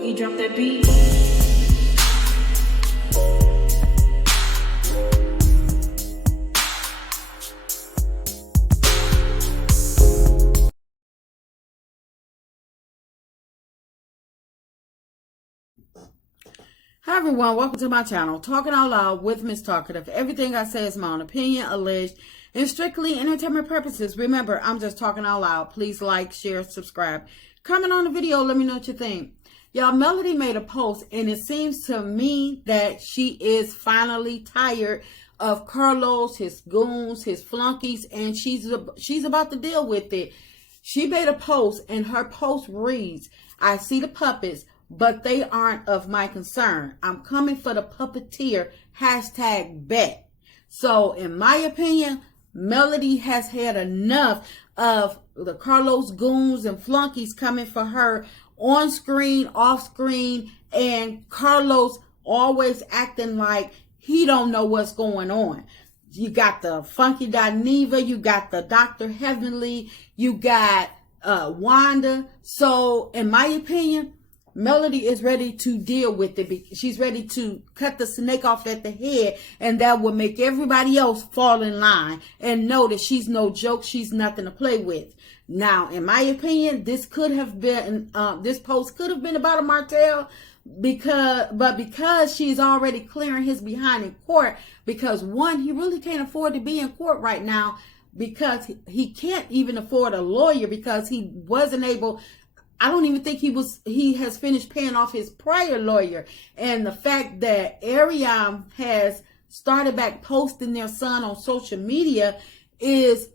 Boogie, drop that beat. Hi everyone, welcome to my channel, Talking Out Loud with Miss Talkative. Everything I say is my own opinion, alleged, and strictly entertainment purposes. Remember, I'm just talking out loud. Please like, share, subscribe. Comment on the video, let me know what you think. Y'all, Melody made a post, and it seems to me that she is finally tired of Carlos, his goons, his flunkies, and she's about to deal with it. She made a post, and her post reads, "I see the puppets, but they aren't of my concern. I'm coming for the puppeteer, #bet. So in my opinion, Melody has had enough of the Carlos goons and flunkies coming for her on screen, off screen, and Carlos always acting like he don't know what's going on. You got the Funky Dineva, you got the Dr. Heavenly, you got Wanda. So in my opinion, Melody is ready to deal with it. She's ready to cut the snake off at the head, and that will make everybody else fall in line and know that she's no joke. She's nothing to play with. Now, in my opinion, this could have been this post could have been about a Martell, because she's already clearing his behind in court. Because one, he really can't afford to be in court right now, because he can't even afford a lawyer, because he wasn't able. I don't even think he has finished paying off his prior lawyer. And the fact that Ariane has started back posting their son on social media is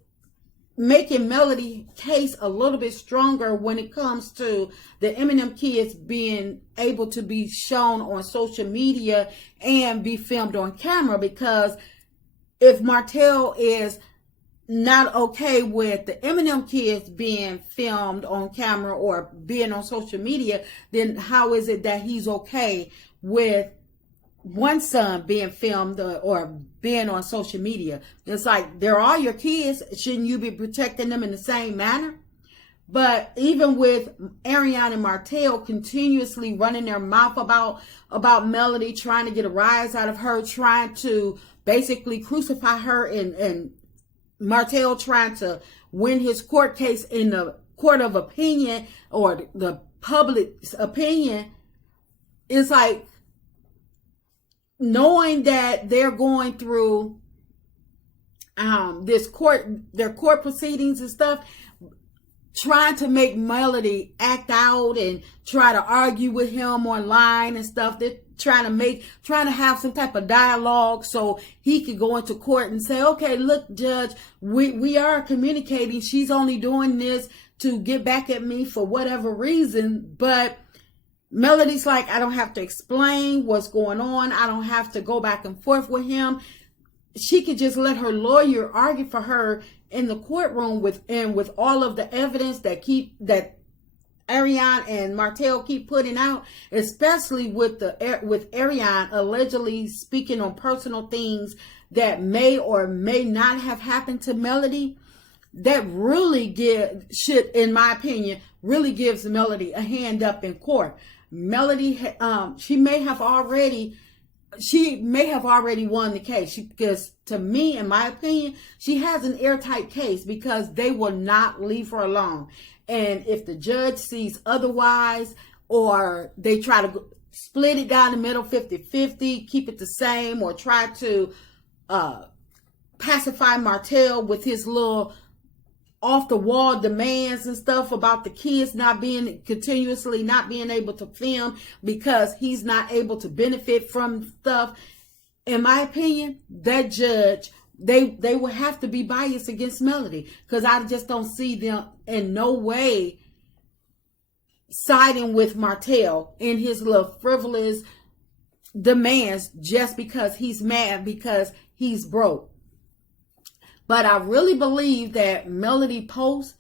making Melody case a little bit stronger when it comes to the Eminem kids being able to be shown on social media and be filmed on camera. Because if Martell is not okay with the Eminem kids being filmed on camera or being on social media, then how is it that he's okay with one son being filmed or being on social media? It's like, they're all your kids. Shouldn't you be protecting them in the same manner? But even with Ariane and Martell continuously running their mouth about Melody, trying to get a rise out of her, trying to basically crucify her, and Martell trying to win his court case in the court of opinion, or the public's opinion, it's like, knowing that they're going through their court proceedings and stuff, trying to make Melody act out and try to argue with him online and stuff. They're trying to have some type of dialogue so he could go into court and say, okay, look, judge, we are communicating. She's only doing this to get back at me for whatever reason. But Melody's like, I don't have to explain what's going on. I don't have to go back and forth with him. She could just let her lawyer argue for her in the courtroom with all of the evidence that Ariane and Martell keep putting out, especially with Ariane allegedly speaking on personal things that may or may not have happened to Melody. That really in my opinion, really gives Melody a hand up in court. Melody, she may have already won the case, because to me, in my opinion, she has an airtight case, because they will not leave her alone. And if the judge sees otherwise, or they try to split it down the middle, 50-50, keep it the same, or try to pacify Martell with his little off-the-wall demands and stuff about the kids continuously not being able to film because he's not able to benefit from stuff, in my opinion, that judge, they will have to be biased against Melody, because I just don't see them in no way siding with Martell in his little frivolous demands just because he's mad because he's broke. But I really believe that Melody post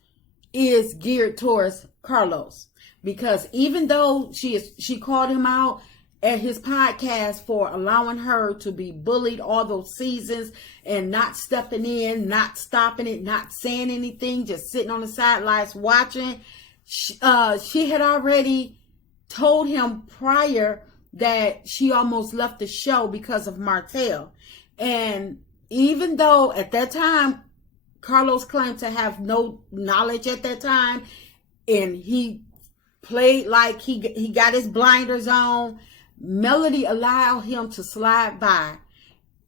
is geared towards Carlos, because even though she called him out at his podcast for allowing her to be bullied all those seasons and not stepping in, not stopping it, not saying anything, just sitting on the sidelines watching, she had already told him prior that she almost left the show because of Martell. And even though at that time, Carlos claimed to have no knowledge at that time, and he played like he got his blinders on, Melody allowed him to slide by.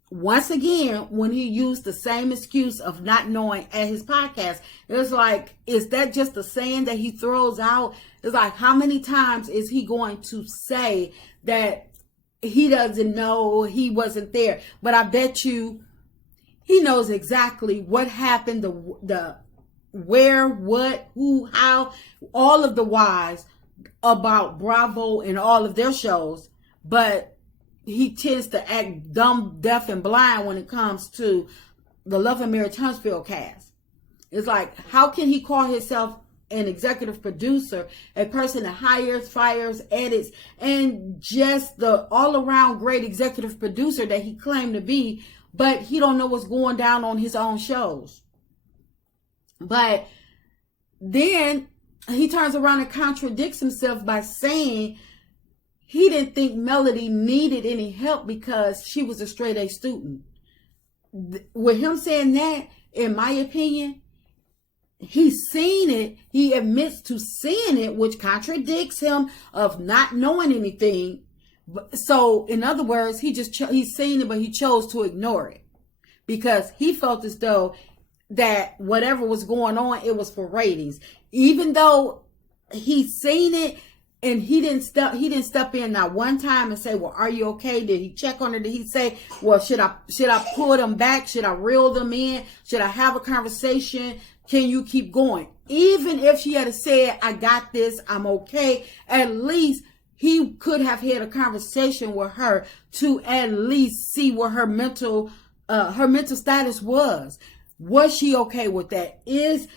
Once again, when he used the same excuse of not knowing at his podcast, it's like, is that just a saying that he throws out? It's like, how many times is he going to say that he doesn't know, he wasn't there? But I bet you he knows exactly what happened, the where, what, who, how, all of the whys about Bravo and all of their shows. But he tends to act dumb, deaf, and blind when it comes to the Love and Marriage Huntsville cast. It's like, how can he call himself an executive producer, a person that hires, fires, edits, and just the all-around great executive producer that he claimed to be, but he don't know what's going down on his own shows? But then he turns around and contradicts himself by saying he didn't think Melody needed any help because she was a straight A student. With him saying that, in my opinion, he's seen it. He admits to seeing it, which contradicts him of not knowing anything. So, in other words, he's seen it, but he chose to ignore it because he felt as though that whatever was going on, it was for ratings. Even though he's seen it, and he didn't step in not one time and say, well, are you okay? Did he check on her? Did he say, well, should I pull them back? Should I reel them in? Should I have a conversation? Can you keep going? Even if she had said, I got this, I'm okay, at least he could have had a conversation with her to at least see where her mental status was. Was she okay with that? Is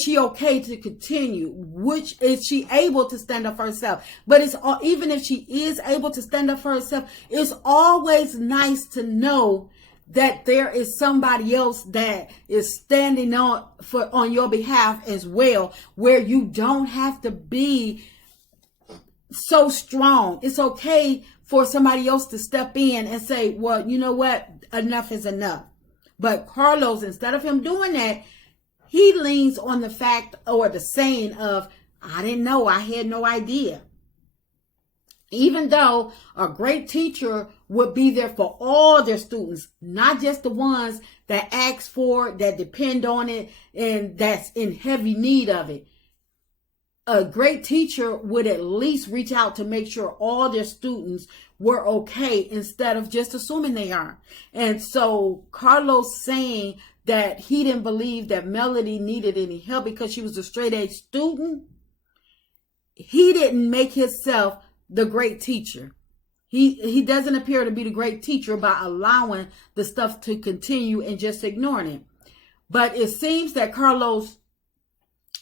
she okay to continue? Which is she able to stand up for herself? But even if she is able to stand up for herself, it's always nice to know that there is somebody else that is standing on your behalf as well, where you don't have to be so strong. It's okay for somebody else to step in and say, well, you know what? Enough is enough. But Carlos, instead of him doing that, he leans on the fact or the saying of, I didn't know, I had no idea. Even though a great teacher would be there for all their students, not just the ones that ask for it, that depend on it, and that's in heavy need of it. A great teacher would at least reach out to make sure all their students were okay instead of just assuming they are. And so Carlos saying that he didn't believe that Melody needed any help because she was a straight A student, he didn't make himself the great teacher. He doesn't appear to be the great teacher by allowing the stuff to continue and just ignoring it. But it seems that Carlos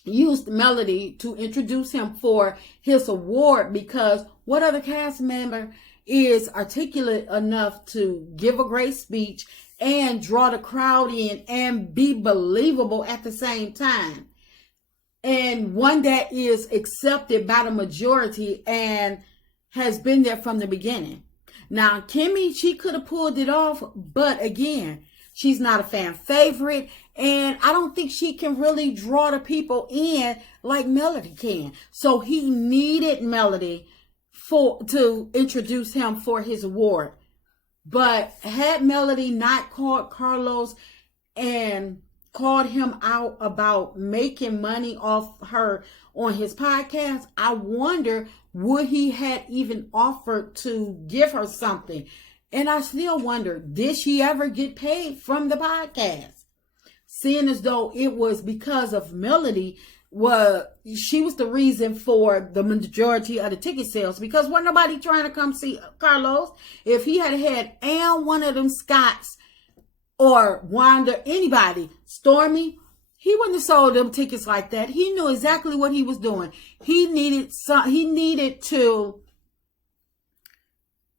used Melody to introduce him for his award, because what other cast member is articulate enough to give a great speech and draw the crowd in and be believable at the same time, and one that is accepted by the majority and has been there from the beginning? Now, Kimmy, she could have pulled it off, but again, she's not a fan favorite, and I don't think she can really draw the people in like Melody can. So he needed Melody to introduce him for his award. But had Melody not called Carlos and called him out about making money off her on his podcast, I wonder, would he had even offered to give her something? And I still wonder, did she ever get paid from the podcast? Seeing as though it was because of Melody, she was the reason for the majority of the ticket sales, because wasn't nobody trying to come see Carlos. If he had Ann, one of them Scotts, or Wanda, anybody, Stormy, he wouldn't have sold them tickets like that. He knew exactly what he was doing. He needed to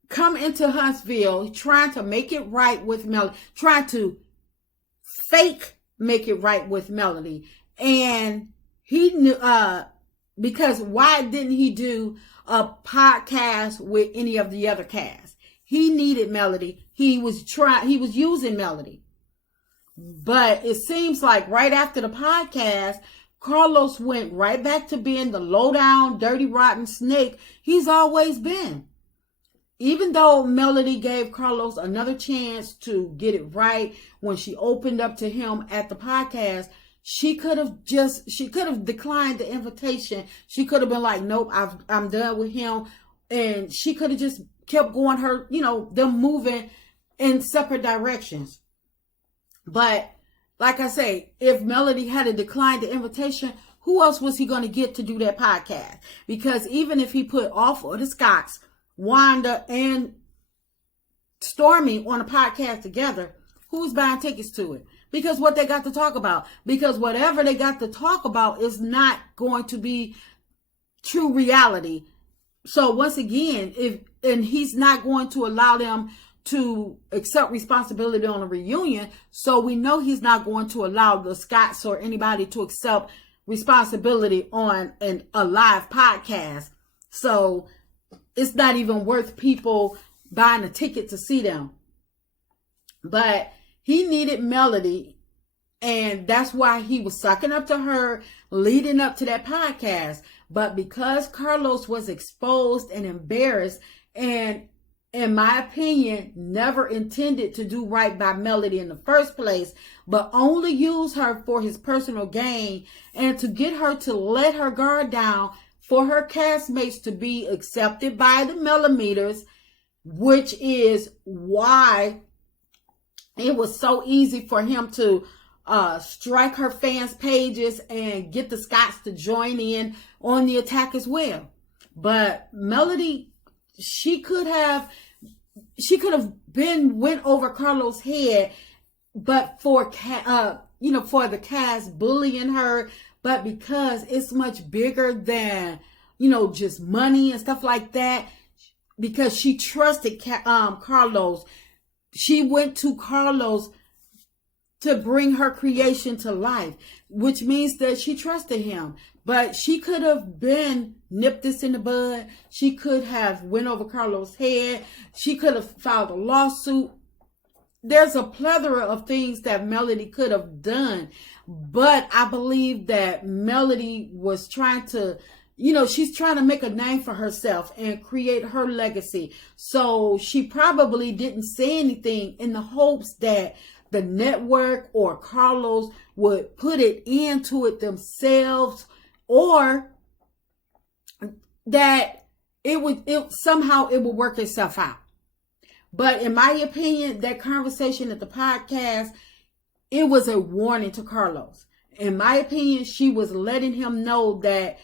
come into Huntsville trying to make it right with Melody, trying to fake make it right with Melody. And he knew, because why didn't he do a podcast with any of the other cast? He needed Melody. He was using Melody. But it seems like right after the podcast, Carlos went right back to being the low down, dirty, rotten snake he's always been. Even though Melody gave Carlos another chance to get it right when she opened up to him at the podcast, she could have declined the invitation. She could have been like, nope, I'm done with him. And she could have just kept going them moving in separate directions. But like I say, if Melody had declined the invitation, who else was he going to get to do that podcast? Because even if he put all four of the Scotts, Wanda and Stormy on a podcast together, who's buying tickets to it? Because what they got to talk about. Because whatever they got to talk about is not going to be true reality. So once again, he's not going to allow them to accept responsibility on a reunion. So we know he's not going to allow the Scotts or anybody to accept responsibility on a live podcast. So it's not even worth people buying a ticket to see them. But he needed Melody, and that's why he was sucking up to her leading up to that podcast. But because Carlos was exposed and embarrassed, and in my opinion, never intended to do right by Melody in the first place, but only use her for his personal gain and to get her to let her guard down for her castmates to be accepted by the millimeters, which is why it was so easy for him to strike her fans' pages and get the Scotts to join in on the attack as well. But Melody, she could have went over Carlos' head, but for the cast bullying her, but because it's much bigger than just money and stuff like that, because she trusted Carlos, she went to Carlos to bring her creation to life, which means that she trusted him. But she could have been nipped this in the bud. She could have went over Carlos' head. She could have filed a lawsuit. There's a plethora of things that Melody could have done. But I believe that Melody was trying to, she's trying to make a name for herself and create her legacy. So she probably didn't say anything in the hopes that the network or Carlos would put it into it themselves, or that it would work itself out. But in my opinion, that conversation at the podcast, it was a warning to Carlos. In my opinion, she was letting him know that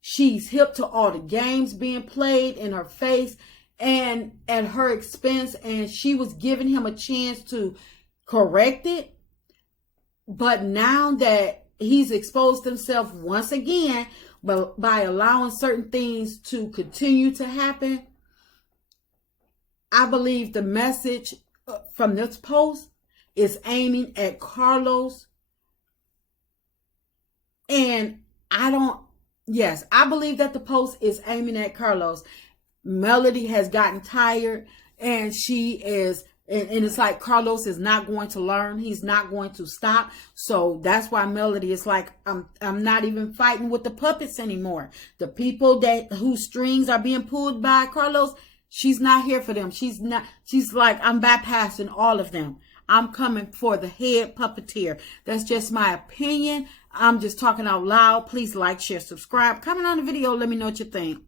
she's hip to all the games being played in her face and at her expense, and she was giving him a chance to correct it. But now that he's exposed himself once again, but by allowing certain things to continue to happen, I believe the message from this post is aiming at Carlos. And I believe that the post is aiming at Carlos. Melody has gotten tired, and she is, and it's like Carlos is not going to learn. He's not going to stop. So that's why Melody is like, I'm not even fighting with the puppets anymore. The people whose strings are being pulled by Carlos, she's not here for them. She's like, I'm bypassing all of them. I'm coming for the head puppeteer. That's just my opinion. I'm just talking out loud. Please like, share, subscribe, comment on the video. Let me know what you think.